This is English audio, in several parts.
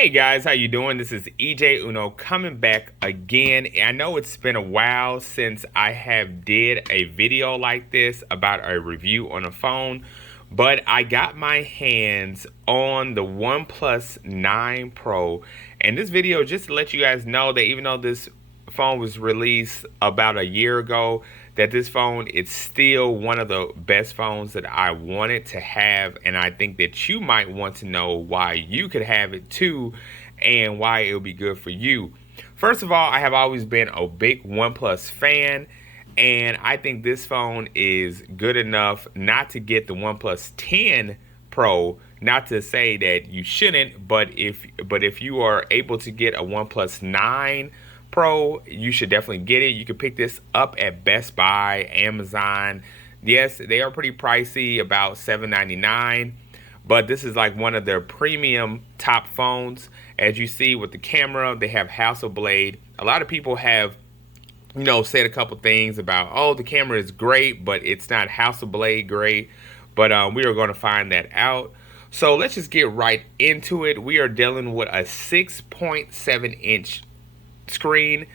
Hey guys, how you doing? This is EJ Uno coming back again. I know it's been a while since I have did a video like this about a review on a phone, but I got my hands on the OnePlus 9 Pro, and this video just to let you guys know that even though this phone was released about a year ago, that this phone is still one of the best phones that I wanted to have, and I think that you might want to know why you could have it too and why it would be good for you. First of all, I have always been a big OnePlus fan, and I think this phone is good enough not to get the OnePlus 10 Pro. Not to say that you shouldn't, but if you are able to get a OnePlus 9 Pro, you should definitely get it. You can pick this up at Best Buy, Amazon. Yes, they are pretty pricey, about $7.99, but this is like one of their premium top phones. As you see with the camera, they have Hasselblad. A lot of people have, said a couple things about, oh, the camera is great, but it's not Hasselblad great. But we are going to find that out. So let's just get right into it. We are dealing with a 6.7-inch screen.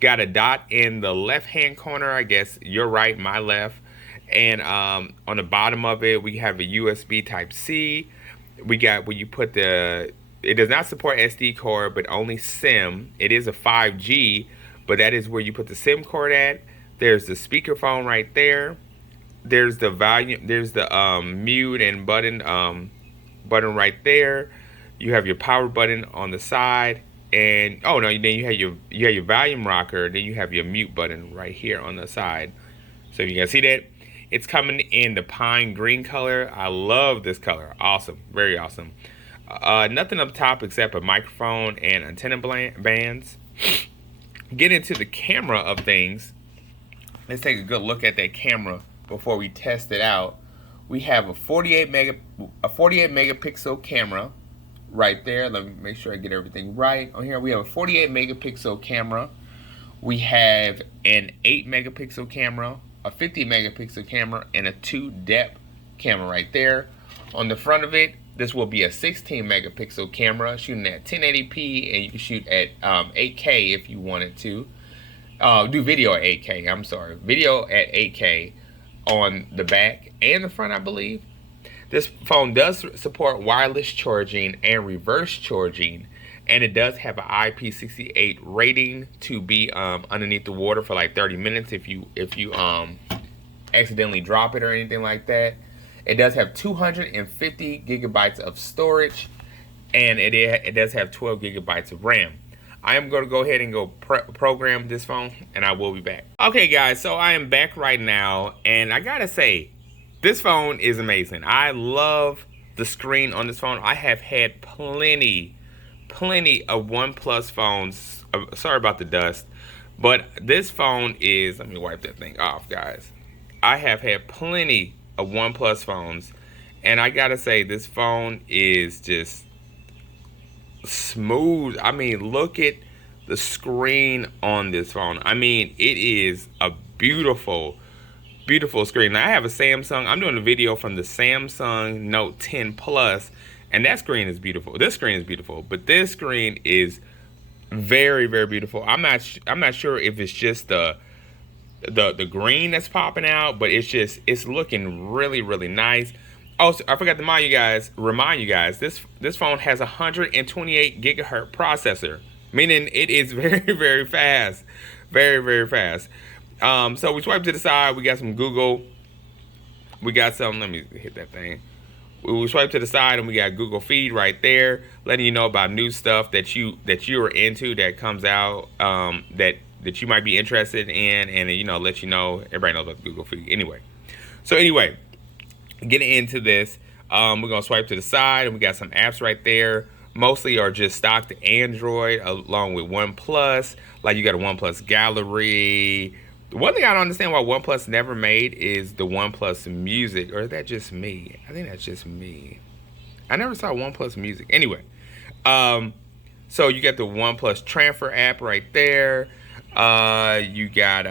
Got a dot in the left hand corner, I guess your right, my left, and on the bottom of it we have a USB type C. We got where you put it does not support SD card but only SIM. It is a 5G, but that is where you put the SIM card at. There's the speakerphone right there. There's the volume, there's the mute and button right there. You have your power button on the side. And oh no, then you have your volume rocker, then you have your mute button right here on the side. So you can see that it's coming in the pine green color. I love this color. Awesome, very awesome. Nothing up top except a microphone and antenna bands. Get into the camera of things. Let's take a good look at that camera before we test it out. We have a 48 megapixel camera right there. Let me make sure I get everything right. On here we have a 48 megapixel camera. We have an 8 megapixel camera, a 50 megapixel camera, and a 2 depth camera right there. On the front of it, this will be a 16 megapixel camera shooting at 1080p, and you can shoot at 8K if you wanted to. Do video at 8K, I'm sorry. Video at 8K on the back and the front, I believe. This phone does support wireless charging and reverse charging, and it does have an IP68 rating to be underneath the water for like 30 minutes if you accidentally drop it or anything like that. It does have 250 gigabytes of storage, and it does have 12 gigabytes of RAM. I am going to go ahead and go program this phone, and I will be back. Okay, guys, so I am back right now, and I gotta say, this phone is amazing. I love the screen on this phone. I have had plenty of OnePlus phones. Sorry about the dust, but this phone is, let me wipe that thing off, guys. I have had plenty of OnePlus phones, and I gotta say, this phone is just smooth. I mean, look at the screen on this phone. I mean, it is a beautiful screen. Now, I have a Samsung. I'm doing a video from the Samsung Note 10 Plus, and that screen is beautiful. This screen is beautiful, but this screen is very, very beautiful. I'm not sure if it's just the green that's popping out, but it's looking really, really nice. Also, I forgot to remind you guys, this phone has a 128 gigahertz processor, meaning it is very, very fast, very, very fast. So we swipe to the side. We got some Google. We got some. Let me hit that thing. We swipe to the side, and we got Google Feed right there, letting you know about new stuff that you are into that comes out that you might be interested in, and let you know. Everybody knows about the Google Feed anyway. So anyway, getting into this, we're gonna swipe to the side, and we got some apps right there. Mostly are just stock to Android, along with OnePlus. Like you got a OnePlus Gallery. The one thing I don't understand why OnePlus never made is the OnePlus Music. Or is that just me? I think that's just me. I never saw OnePlus Music. Anyway, so you got the OnePlus Transfer app right there. You got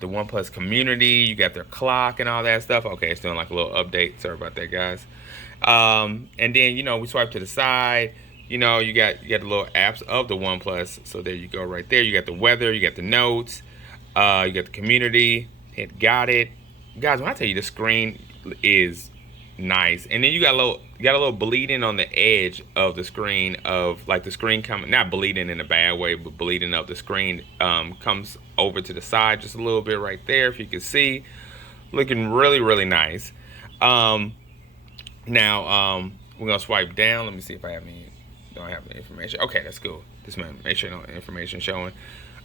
the OnePlus Community. You got their clock and all that stuff. Okay, it's doing like a little update. Sorry about that, guys. And then, we swipe to the side. you know, you got the little apps of the OnePlus. So there you go, right there. You got the weather, you got the notes, you got the community. Hit got it, guys. When I tell you the screen is nice, and then you got a little bleeding on the edge of the screen, of like the screen coming, not bleeding in a bad way, but bleeding of the screen comes over to the side just a little bit right there, if you can see. Looking really nice. Now we're gonna swipe down. Let me see if I have any. Don't have any information. Okay, that's cool. Just make sure no information showing.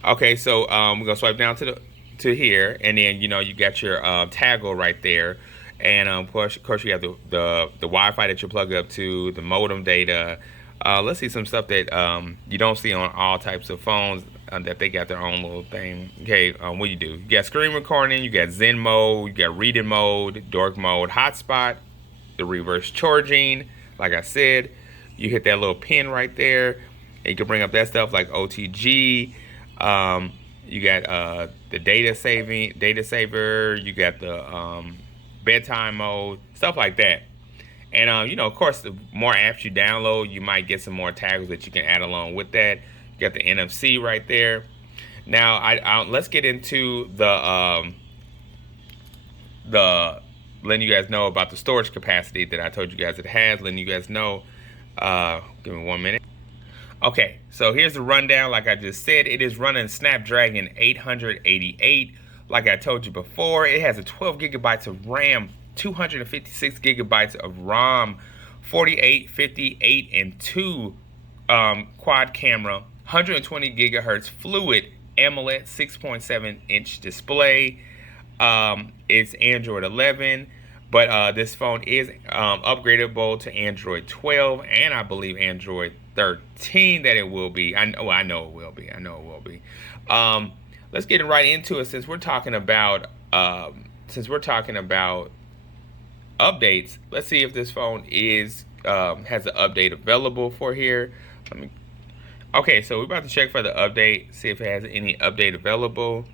Okay, so we're gonna swipe down to here, and then you know you got your toggle right there, and of course you have the Wi-Fi that you plug up to, the modem data. Let's see some stuff that you don't see on all types of phones, that they got their own little thing. Okay, what you do? You got screen recording, you got Zen mode, you got reading mode, dark mode, hotspot, the reverse charging. Like I said, you hit that little pin right there, and you can bring up that stuff like OTG. You got the data saver. You got the bedtime mode, stuff like that. And you know, of course, the more apps you download, you might get some more tags that you can add along with that. You got the NFC right there. Now, let's get into the letting you guys know about the storage capacity that I told you guys it has. Letting you guys know. Give me 1 minute. Okay, so here's the rundown. Like I just said, it is running Snapdragon 888. Like I told you before, it has a 12 gigabytes of RAM, 256 gigabytes of ROM, 48, 58, and 2 quad camera, 120 gigahertz fluid AMOLED 6.7-inch display. It's Android 11, but this phone is upgradable to Android 12, and I believe Android 13 that it will be. I know it will be. Let's get right into it, since we're talking about updates. Let's see if this phone has an update available for here. Okay, so we're about to check for the update, see if it has any update available,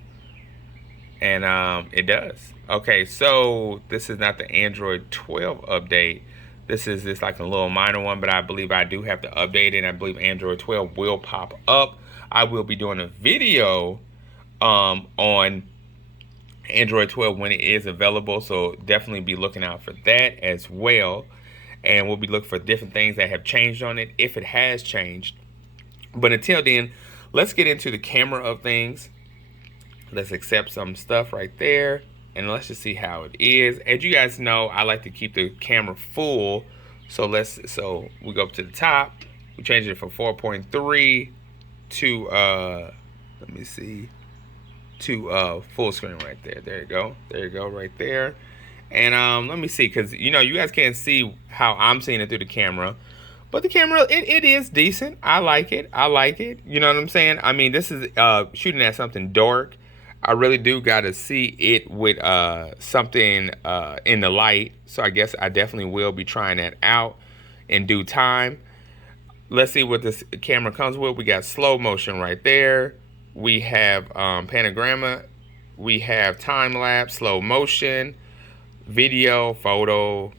and it does. Okay, so this is not the Android 12 update. This is just like a little minor one, but I believe I do have to update it. I believe Android 12 will pop up. I will be doing a video on Android 12 when it is available, so definitely be looking out for that as well. And we'll be looking for different things that have changed on it, if it has changed. But until then, let's get into the camera of things. Let's accept some stuff right there, and let's just see how it is. As you guys know, I like to keep the camera full, so we go up to the top. We change it from 4.3 to let me see, to full screen right there. There you go right there. And let me see, because you know you guys can't see how I'm seeing it through the camera, but the camera, it is decent. I like it. You know what I'm saying? I mean, this is shooting at something dark. I really do got to see it with something in the light. So I guess I definitely will be trying that out in due time. Let's see what this camera comes with. We got slow motion right there. We have panorama. We have time lapse, slow motion, video, photo,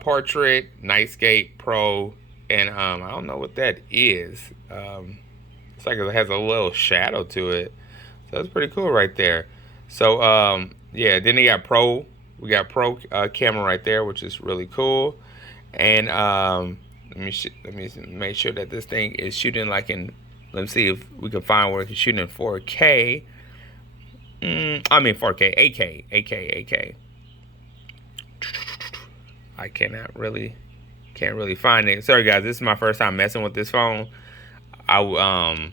portrait, nightscape, pro, and I don't know what that is. It's like it has a little shadow to it. So that's pretty cool right there. So yeah, then they got pro. We got pro camera right there, which is really cool. And let me make sure that this thing is shooting like in. Let's see if we can find where it's shooting in 4K. I mean 4K, 8K. I can't really find it. Sorry guys, this is my first time messing with this phone. I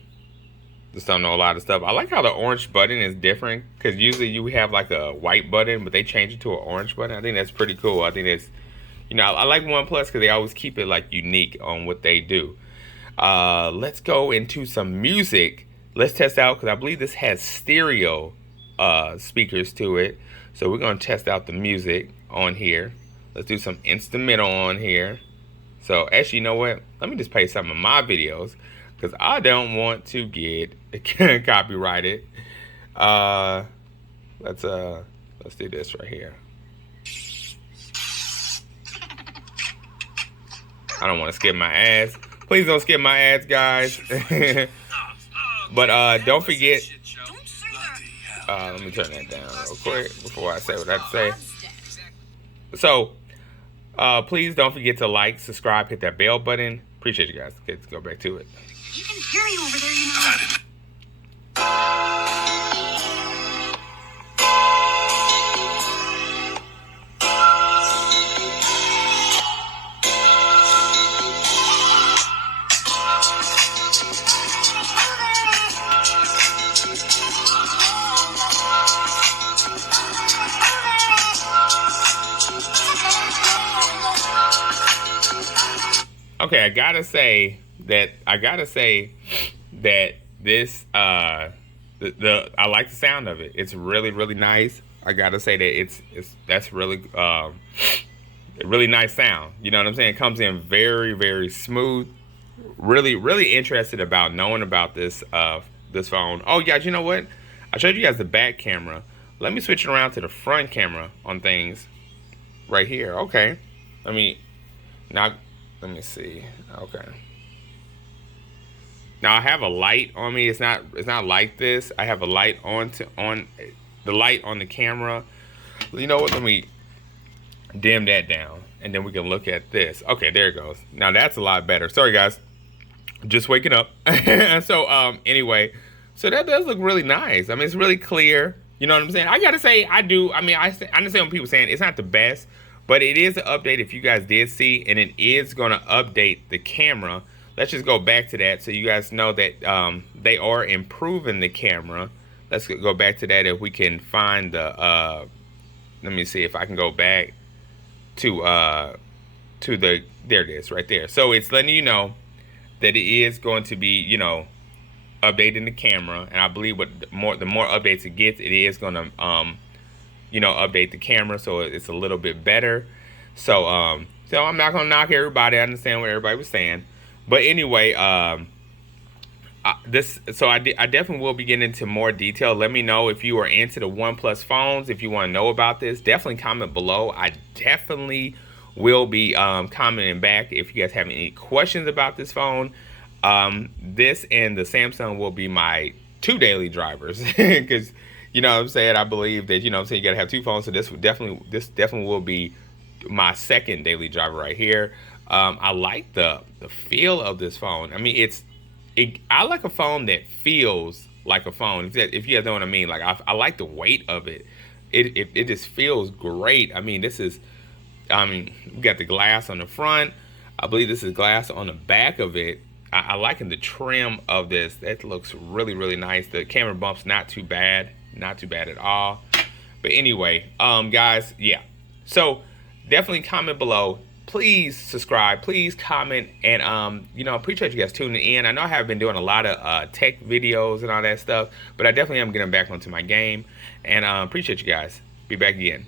just don't know a lot of stuff. I like how the orange button is different, because usually you have like a white button, but they change it to an orange button. I think that's pretty cool. I think that's, you know, I like OnePlus because they always keep it like unique on what they do. Let's go into some music. Let's test out, because I believe this has stereo speakers to it. So we're going to test out the music on here. Let's do some instrumental on here. So actually, you know what? Let me just play some of my videos, because I don't want to get copyrighted. Let's do this right here. I don't want to skip my ads. Please don't skip my ads, guys. But don't forget. Let me turn that down real quick before I say what I have to say. So, please don't forget to like, subscribe, hit that bell button. Appreciate you guys. Let's go back to it. You can hear you over there, you know. Okay, I gotta say that this I like the sound of it. It's really nice. I gotta say that that's really a really nice sound. You know what I'm saying? It comes in very smooth. Really interested about knowing about this this phone. Oh guys, you know what? I showed you guys the back camera. Let me switch it around to the front camera on things right here. Okay. Let me see. Okay. Now I have a light on me. It's not like this. I have a light on the light on the camera. You know what? Let me dim that down, and then we can look at this. Okay, there it goes. Now that's a lot better. Sorry guys, just waking up. So anyway, so that does look really nice. I mean, it's really clear. You know what I'm saying? I gotta say, I mean, I understand when people saying it's not the best, but it is an update if you guys did see, and it is going to update the camera. Let's just go back to that so you guys know that they are improving the camera. Let's go back to that if we can find the, let me see if I can go back to the, there it is right there. So it's letting you know that it is going to be, you know, updating the camera. And I believe the more updates it gets, it is going to, you know, update the camera so it's a little bit better. So so I'm not gonna knock everybody. I understand what everybody was saying, but anyway, I definitely will be getting into more detail. Let me know if you are into the Oneplus phones. If you want to know about this, definitely comment below. I definitely will be commenting back if you guys have any questions about this phone. This and the Samsung will be my 2 daily drivers because. You know what I'm saying? I believe that, you know what I'm saying, you gotta have 2 phones, so this definitely will be my second daily driver right here. I like the feel of this phone. I mean, I like a phone that feels like a phone. If you guys know what I mean, like I like the weight of it. It just feels great. I mean, we got the glass on the front. I believe this is glass on the back of it. I like the trim of this. That looks really nice. The camera bump's not too bad. Not too bad at all. But anyway, guys, yeah. So definitely comment below. Please subscribe. Please comment. And you know, appreciate you guys tuning in. I know I have been doing a lot of tech videos and all that stuff, but I definitely am getting back onto my game. And appreciate you guys. Be back again.